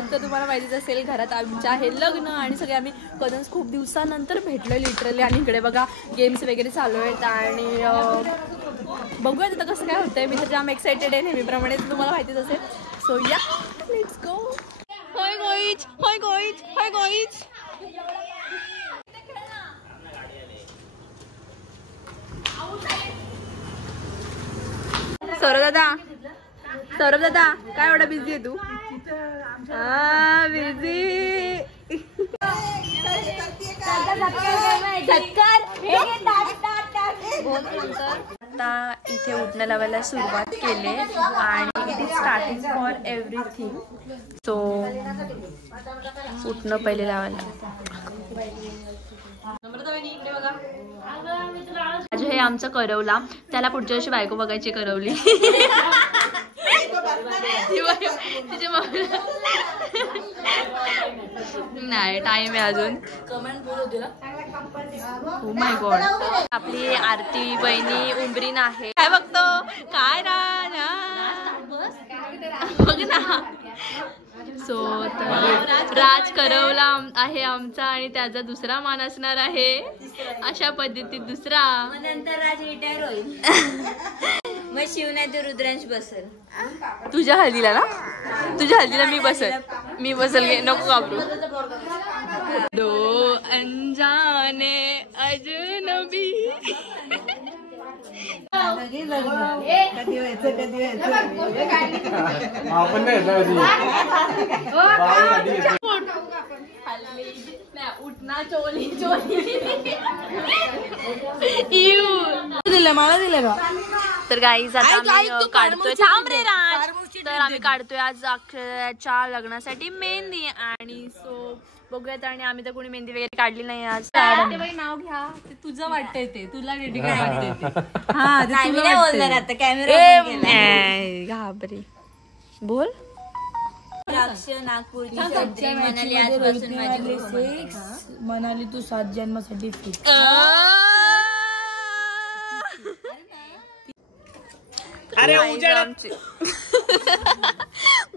आज तर तुम्हाला माहितीच असेल घरात आमच्या आहे लग्न आणि सगळे आम्ही कजन्स खूप दिवसानंतर भेटलो लिटरली. आणि इकडे बघा गेम्स वगैरे चालू आहेत आणि बघूयात आता कसं काय होतंय. मी तर जाम एक्साइटेड आहे नेहमीप्रमाणे, तुम्हाला माहितीच असेल. सो या let's go. Hi guys, hi guys, hi guys. Saurabh दादा काय एवढा बिझी आहे तू? बिझी. आता इथे उठणं लावायला सुरुवात केली आणि it is starting for everything. So उठणं पहिले लावायला. आज हे आमचं करवला, त्याला पुढच्या वर्षी बायको बघायची करवली. नाही टाइम आहे अजून. Oh my God. आपली आरती बहिणी उंबरीन आहे. काय बघतो काय बघ ना. सो राज करवला आहे आमचा आणि त्याचा दुसरा मान असणार आहे. अशा पद्धतीत दुसरा नंतर राज रिटायर होईल. मग शिवण्यात रुद्रांश बसेल. तुझ्या हल्दीला ना? तुझ्या हल्दीला मी बसेल नको घाबरू. दो अनजाने अजनबी. उठना चोली दिलं मला दिलं का? तर गाईज आता आम्ही काढतोय. थांब रे राज. तर आम्ही काढतोय आज अक्षराच्या लग्नासाठी मेहंदी आणि सो बघूयात. आणि आम्ही तर कोणी मेहंदी वगैरे काढली नाही आज. नाव घ्या, ते तुझं वाटतंय, ते तुला डेडिकेट. बोलणार आता कॅमेरा घाबरे बोल. नागपूरची सब्जी मनाली आजपासून माझी मनाली तू 7 जन्मासाठी फिक्स.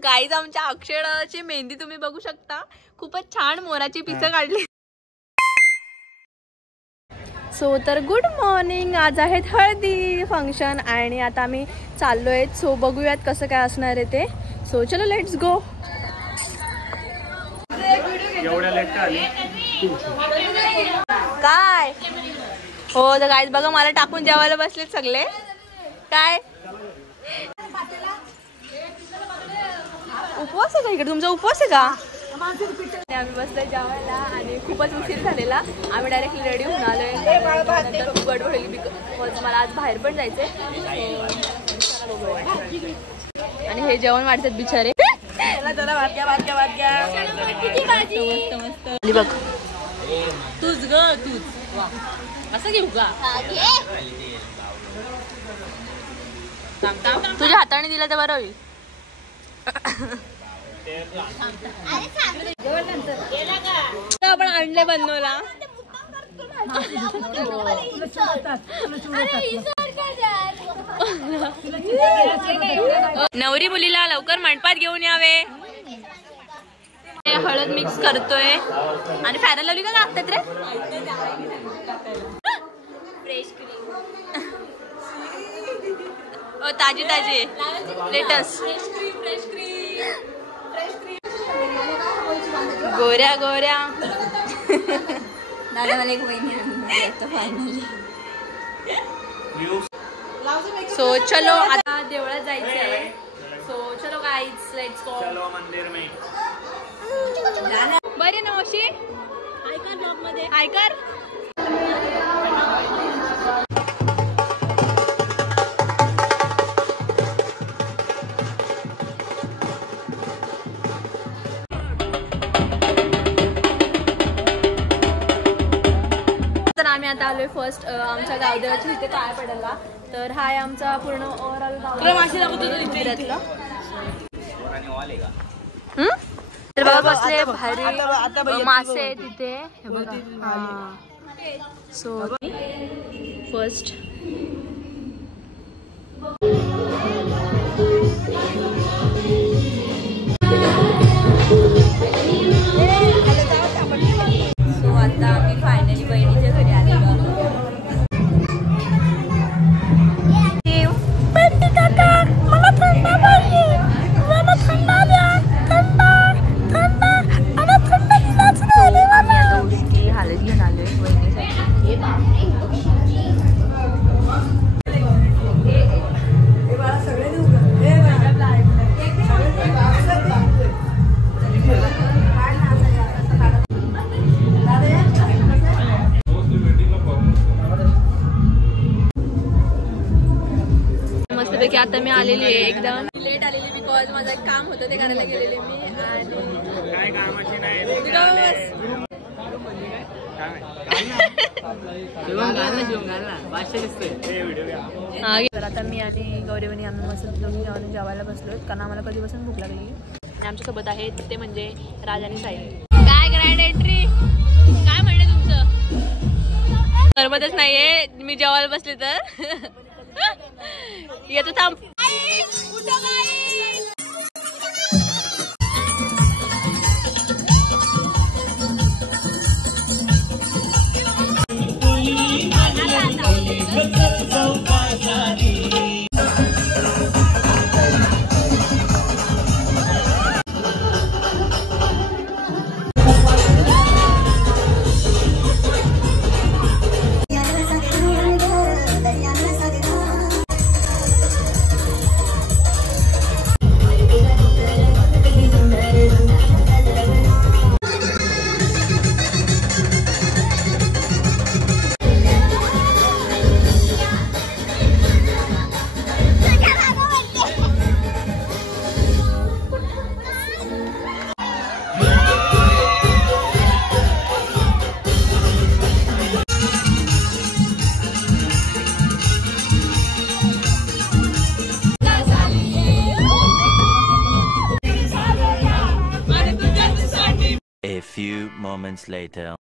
गाईज आमच्या अक्षराची मेहंदी तुम्ही बघू शकता. खूपच छान मोराची पिसं काढली. सो तर गुड मॉर्निंग. आज आहेत हळदी फंक्शन आणि आता आम्ही चाललोय. सो बघूयात कसं काय असणार आहे ते. सो चलो लेट्स गो. काय हो तर गाईज बघा मला टाकून जेवायला बसलेत सगळे. काय उपवास आहे का इकडे? तुमचा उपवास आहे का? आम्ही बसलोय जेवायला आणि खूपच उशीर झालेला. आम्ही डायरेक्टली रेडी होऊन आलोय. नंतर खूप गडबड होईल बिकॉज मला आज बाहेर पण जायचंय. आणि हे जेवण वाढतात बिचारे. बघ तूच ग तूच असं घेऊ का? तुझ्या हाताने दिला तर बरं होईल. आपण अंडे बनवला. नवरी मुलीला लवकर मंडपात घेऊन यावे. हळद मिक्स करतोय आणि फॅरन लावली का लागतात रे. फ्रेश क्रीम ताजी ताजी लेटस. गोऱ्या गोऱ्या. दादा मला एक वहिनी फायनली. सो चलो आता देवळात जायचंय. सो चलो गाईज लेट्स गो. चलो मंदिर में. बरे ना अशी आयकर ब्लॉग मध्ये आयकर. तर आम्ही आता आलोय फर्स्ट आमच्या गावदेवाच्या इथे काय पडला. तर हा आहे आमचा पूर्ण ओव्हरऑल गाव. तर बघा बसले भारी मासे तिथे. सो फर्स्ट सो आता आम्ही फायनली बहिणीच्या घरी आलेलो आहोत. हालत घेऊन आलोय बहिणीसाठी. मस्तपैकी आता मी आलेली आहे, एकदम लेट आलेली बिकॉज माझं एक काम होतं ते करायला गेलेले मी. तर आता मी आणि गौरीवणी आम्ही मस्त जाऊन जेवायला बसलोय कारण आम्हाला कधीपासून भूक लागली. आणि आमच्यासोबत आहेत ते म्हणजे राज आणि साई. काय ग्रँड एंट्री, काय म्हणणे तुमचं? करमतच नाहीये मी जेवायला बसले तर. येतो थांब. A few moments later.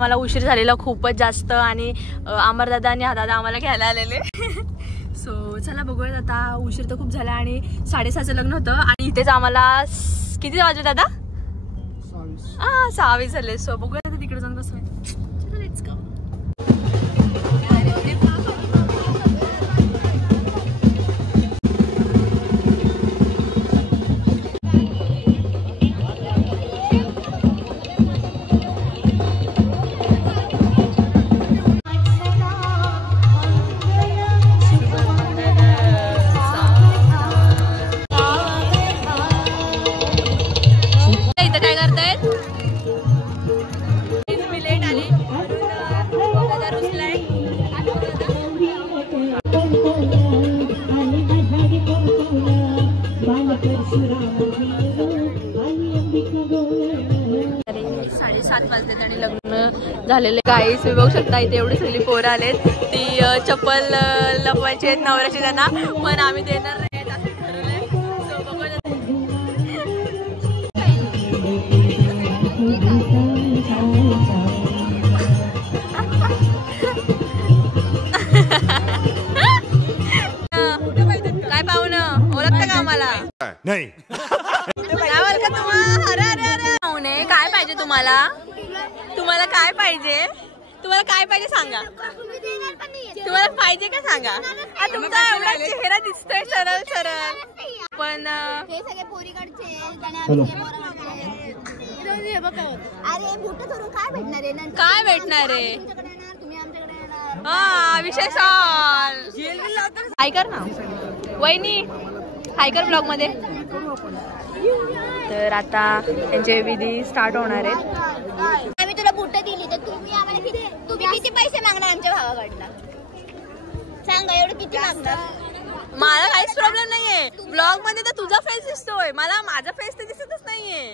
मला उशीर झालेला खूपच जास्त आणि अमरदादा आणि दादा आम्हाला घ्यायला आलेले. सो चला बघूयात आता. उशीर तर खूप झाला आणि 6:30चं लग्न होतं आणि इथेच आम्हाला किती वाजले दादा? 6:20 झाले. सो बघूया तिकडे जाऊन बसूया. चला लेट्स गो. 7 वाजलेत आणि लग्न झालेले गाईस तुम्ही बघू शकता. इथे एवढी सगळी पोरं आलेत. ती चप्पल लपवायची आहेत नवऱ्याची त्यांना, पण आम्ही देणार नाही असं ठरवलंय. काय पाहुणं ओळखतं का आम्हाला? नाही का तुम्हाला? अरे अरे अरे पाहुणे काय पाहिजे तुम्हाला? तुम्हाला काय पाहिजे? तुम्हाला काय पाहिजे सांगा. तुम्हाला पाहिजे का सांगा. तुमचा एवढा चेहरा दिसतोय सरळ सरळ, पण हे सगळे पोरीकडचे अरे बुट करून काय भेटणार आहे? काय भेटणार आहे? तुम्ही आमच्याकडे येणार. हा विषय सॉल्व. हाय कर ना वहिनी, हाय कर ब्लॉग मध्ये. तर आता त्यांचे विधी स्टार्ट होणार आहेत. आम्ही तुला बुट दिली तर तुम्ही किती पैसे मागणार आमच्या भावाकडनं? सांगा एवढं किती मागणार? मला काहीच प्रॉब्लेम नाहीये. ब्लॉग मध्ये तर तुझा फेस दिसतोय, मला माझा फेस तर दिसतच नाहीये.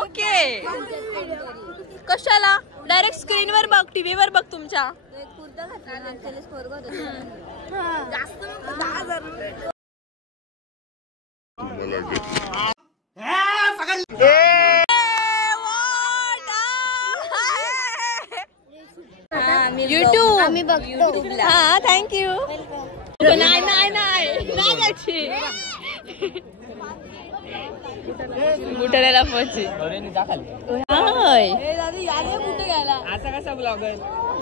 ओके कशाला? डायरेक्ट स्क्रीनवर बघ, टीव्हीवर बघ तुमच्या. युट्यूब आम्ही बघतो. हा थँक्यू. नाही नाही नाही जायची बुटाला पोची.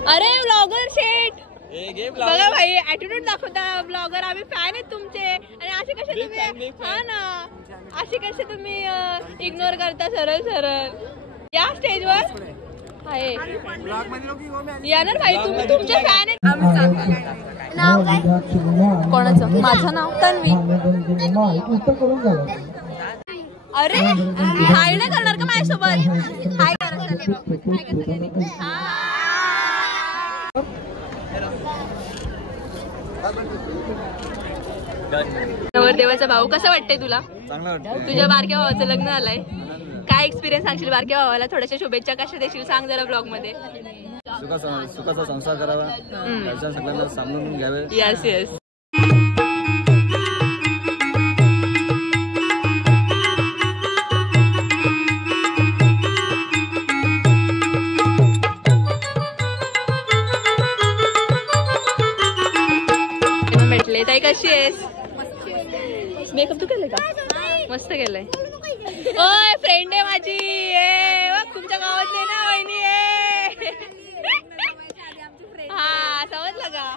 अरे ब्लॉगर शेट बघा भाई, ऍटिट्यूड दाखवता ब्लॉगर. आम्ही फॅन आहेत तुमचे आणि असे कसे तुम्ही, हा ना असे कसे तुम्ही इग्नोर करता सरळ सरळ. या स्टेजवर आहे यार भाई, तुम्ही तुमचे फॅन आहेत. नाव काय? कोणाचं? माझं नाव तन्वी. अरे हाय नाही करणार का माझ्यासोबत? हाय करा. नवरदेवाचा भाऊ कसा वाटतंय तुला? तुझ्या बारक्या भावाचं लग्न आलंय, काय एक्सपिरियन्स सांगशील बारक्या भावाला? थोड्याशा शुभेच्छा कशा देशील सांग जरा ब्लॉग मध्ये. सुखाचा संसार करावा, सगळ्यांना सांभाळून घ्यावे. Yes yes. भेटले ताई, कशी आहेस? मेकअप तू केलंय का? मस्त केलंय. ओय फ्रेंड आहे माझी, तुमच्या गावातली ना वहिनी आहे. हा समजलं का?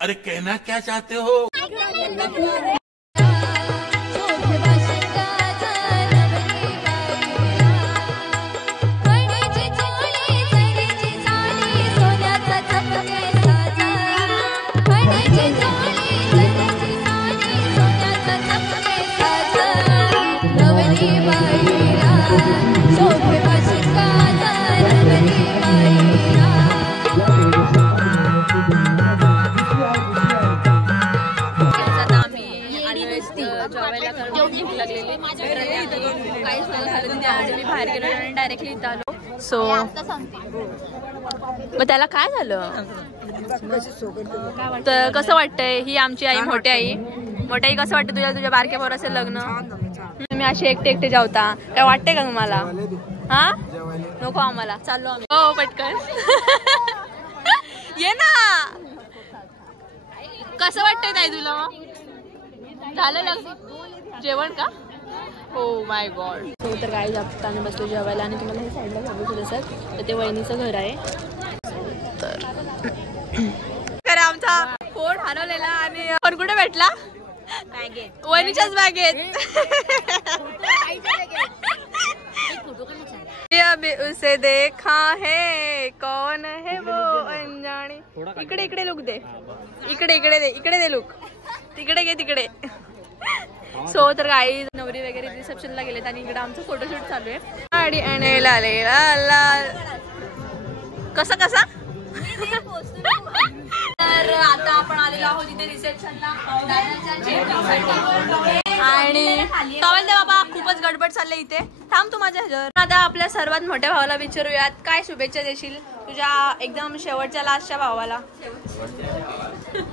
अरे कहना क्या चाहते हो? बाहेर गेलो आणि डायरेक्टली इथं आलो. सो मग त्याला काय झालं? तर कसं वाटतंय? ही आमची आई, मोठी आई. मोठी आई कसं वाटतं तुझ्या तुझ्या बारक्या पोराचं लग्न? तुम्ही असे एकटे एकटे जेवता, काय वाटतंय का तुम्हाला? हा नको आम्हाला, चाललो आम्ही. हो पटकन ये ना. कसं वाटतंय ताई तुला? झालं लग्न जेवण का? हो माय गॉड. हो तर काही जास्त आम्ही बसलो जेवायला आणि तुम्हाला हे साईडला सांगू शकत तर ते वहिनीचं घर आहे. तर आमचा फोन हरवलेला आणि फोन कुठे भेटला? वहिनीच्याच बॅगेत. अभी उसे देखा है कौन है वो अनजानी. इकडे इकडे लुक दे, इकडे इकडे दे, इकडे दे लुक, तिकडे घे तिकडे. सो तर काही नवरी वगैरे रिसेप्शनला गेलेत आणि इकडे आमचं फोटोशूट चालू आहे. गाडी आणायला कसा कसा. तर आता आपण आलेलो आहोत इथे रिसेप्शनला. आणि टॉवेल दे बाबा, खूपच गडबड चालले इथे. थांब तू माझ्या ह्याच्यावर. आता आपल्या सर्वात मोठ्या भावाला विचारूयात, काय शुभेच्छा देशील तुझ्या एकदम शेवटच्या लास्टच्या भावाला?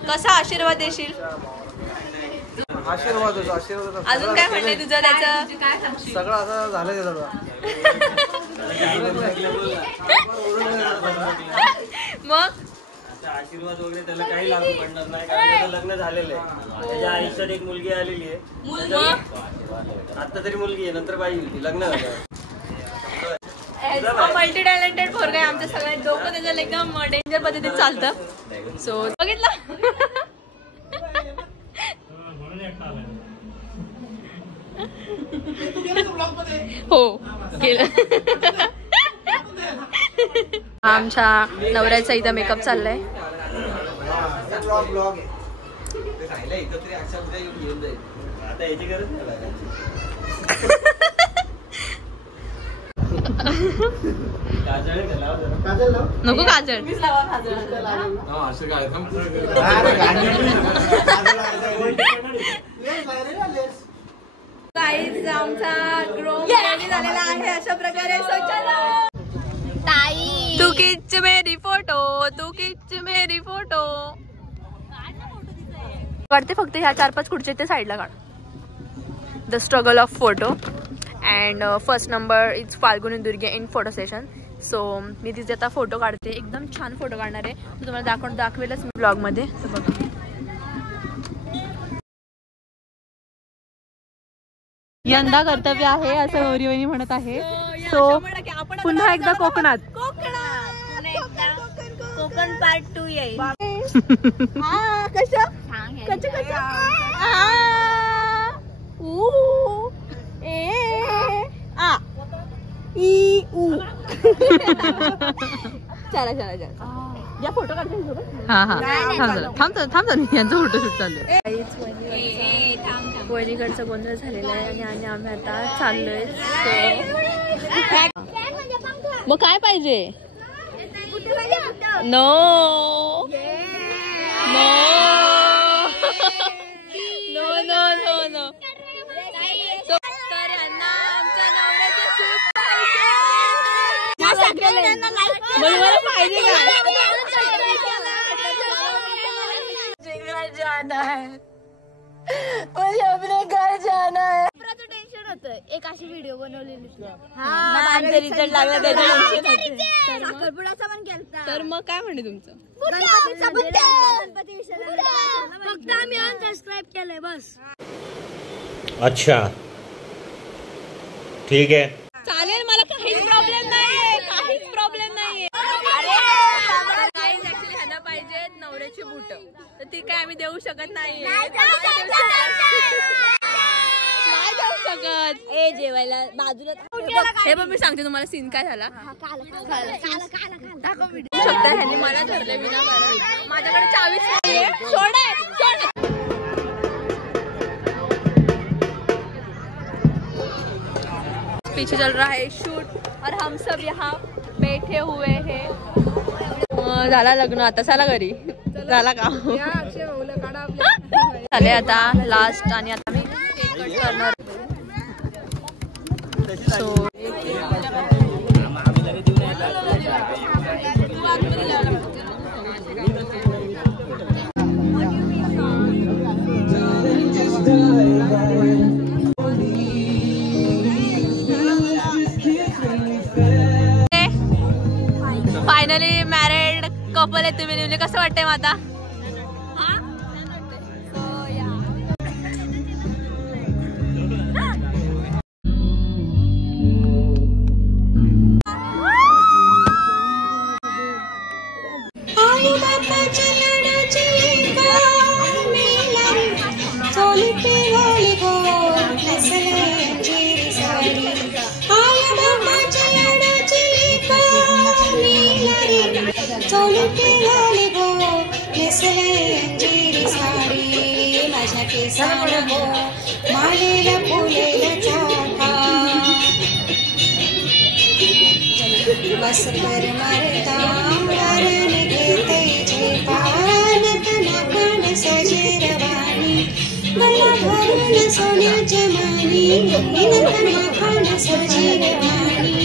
कसा आशीर्वाद देशील? आशीर्वाद अजून काय म्हणते तुझं त्याचं? सगळं असं झालं ते सगळं. मग आशीर्वाद वगैरे त्याला काही लागू पडणार नाही, कारण त्याचं लग्न झालेलं आहे. त्याच्या आयुष्यात एक मुलगी आलेली आहे. आता तरी मुलगी आहे, नंतर बाई होती, लग्न झालं. मल्टी टॅलेंटेड पोरगा आहे आमच्या सगळ्यात. डोकं त्याच्याला एकदम डेंजर पद्धतीने चालतं. सो बघितलं हो केलं. आमच्या नवऱ्याचा इथं मेकअप चाललाय. नको काजळ. काहीच आमचा ग्रोम झालेला आहे अशा प्रकारे. ताई तू खिच मेरी फोटो, तू खिच मेरी फोटो काढते. फक्त ह्या 4-5 खुर्च्या ते साईडला काढ. The struggle of photo and first number is Falguni Durge in photo session. So मी तिथे आता फोटो काढते. एकदम छान फोटो काढणार आहे. मी तुम्हाला दाखवेलच मी ब्लॉगमध्ये. तर बघा यंदा कर्तव्य आहे असं गौरीवहिनी म्हणत आहे. सो पुन्हा एकदा कोकणात. कोकण पार्ट 2 येईल. चला या फोटो काढते. हा थांब यांचं फोटोशूट चालू आहे. वहिनीकडचा गोंधळ झालेला आहे आणि आम्ही आता चाललोय. मग काय पाहिजे? No no no no no no. तर यांना आमच्या नवऱ्याचं सूट मला पाहिजे का जाना है. टेन्शन होतं. एक अशी व्हिडिओ बनवलेली रिझल्ट लागला साखरपुड्याचा पण केलता. तर मग काय म्हणे तुमचं? गणपती विषयाला फक्त आम्ही अनसबस्क्राईब केलंय बस. अच्छा ठीक आहे चालेल. मला काहीच प्रॉब्लेम नाहीये. काहीच प्रॉब्लेम नाहीये. काहीच ऍक्च्युली ह्यांना पाहिजेत नवऱ्याची बूट. तर ती काय आम्ही देऊ शकत नाही. ए जेवायला बाजूला. हे पण मी सांगते तुम्हाला सीन काय झाला. शकता ह्यांनी मला धरले विनाकारण. माझ्याकडे चावीच नाहीये. पीछे चल रहा है शूट और हम सब यहाँ बैठे हुए हैं. झाला लग्न आता. चला घरी. झाला का? झाले आता लास्ट. आणि आता मी केक कट करणार. सो फायनली मॅरिड कपल आहे तुम्ही. म्हणजे कसं वाटतंय मग आता? बस कर मरता मरण घेते जे पान तना पण सजरवाणी गळा भरून सोन्याच्या माळी नंतर माखांड सरजील पाणी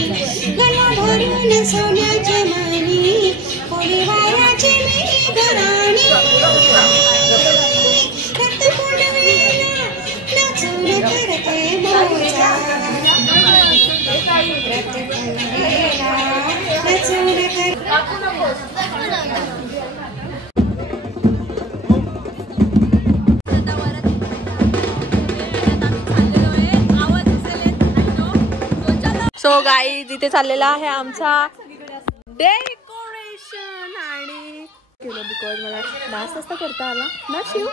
गळा भरून सोन्याच्या माळी कोळी वाऱ्याची मी घराणी रक्तपुंड वेला नाचून करते मोजा रक्तपुंड वेला नाचून सो गाई तिथे चाललेला आहे आमचा डेकोरेशन आणि बिकॉज मला डान्स नसता करता आला ना शिव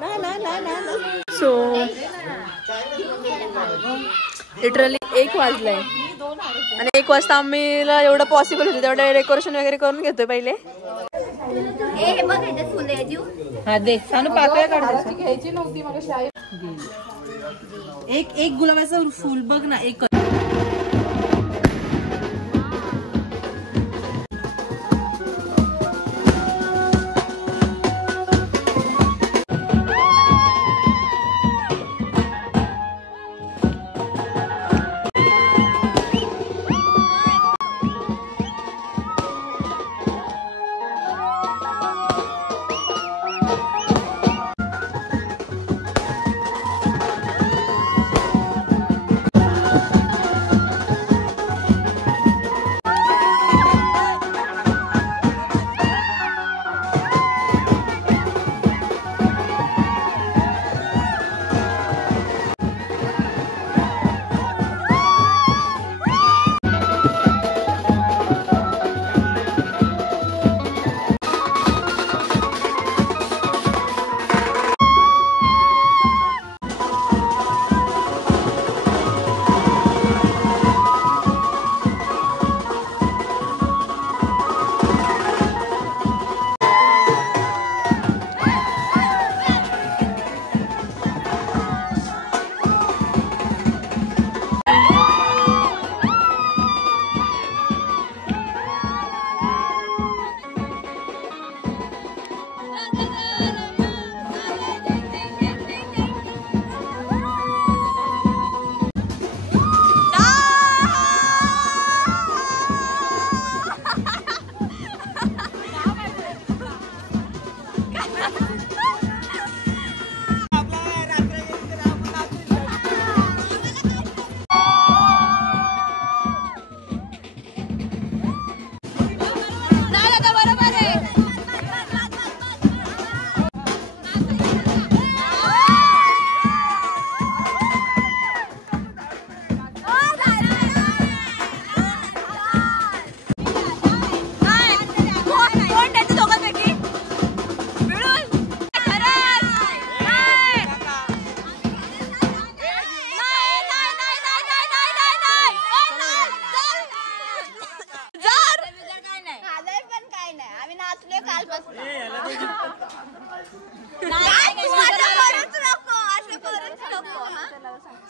ना सो लिटरली 1 वाजलाय आणि 1 वाजता आम्हीला एवढं पॉसिबल होतं तेवढं डेकोरेशन वगैरे करून घेतोय पहिले. हा दे सानू पाकळ्या काढ घ्यायची नव्हती मग शाळेत एक गुलाबाचं फुल बघ ना एक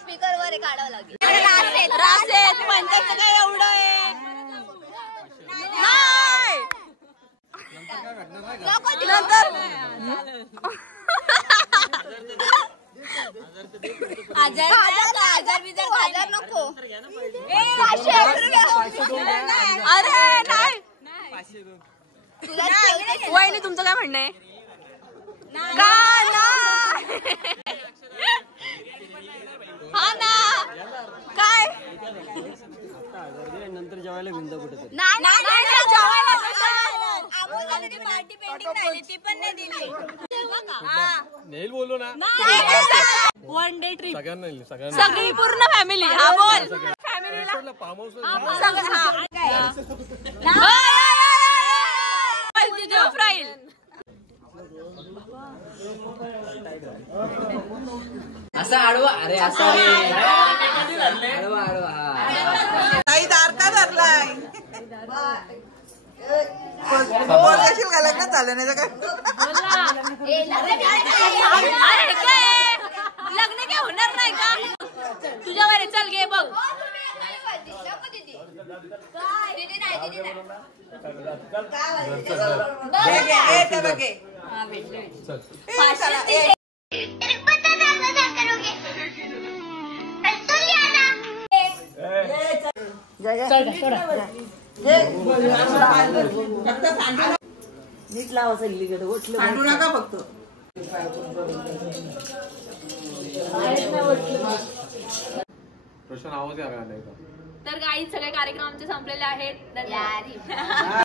स्पीकर वर काढावं लागेल. हजार नको. अरे नाही वहिनी तुमचं काय म्हणणं आहे? हा ना काय नंतर जेवायला भिंत कुठे पार्टी पेंडिंग राहिली ती पण नाही दिली. नेल बोललो ना 1 डे ट्रिप सगळ्यांना सगळी पूर्ण फॅमिली. हा बोल फॅमिलीला फार्म हाऊस फ्राईल असा आडवा. अरे असा आडवा आडवा काही दारका धरलाय बोलशील का लग्न झालं नाही तर काय लग्न काय होणार नाही का तुझ्या घरी? चल घे बघ. बघे नीट लावा सगळीकडे ओटलं सांडू नका फक्त. तर काही सगळे कार्यक्रम आमचे संपलेले आहेत.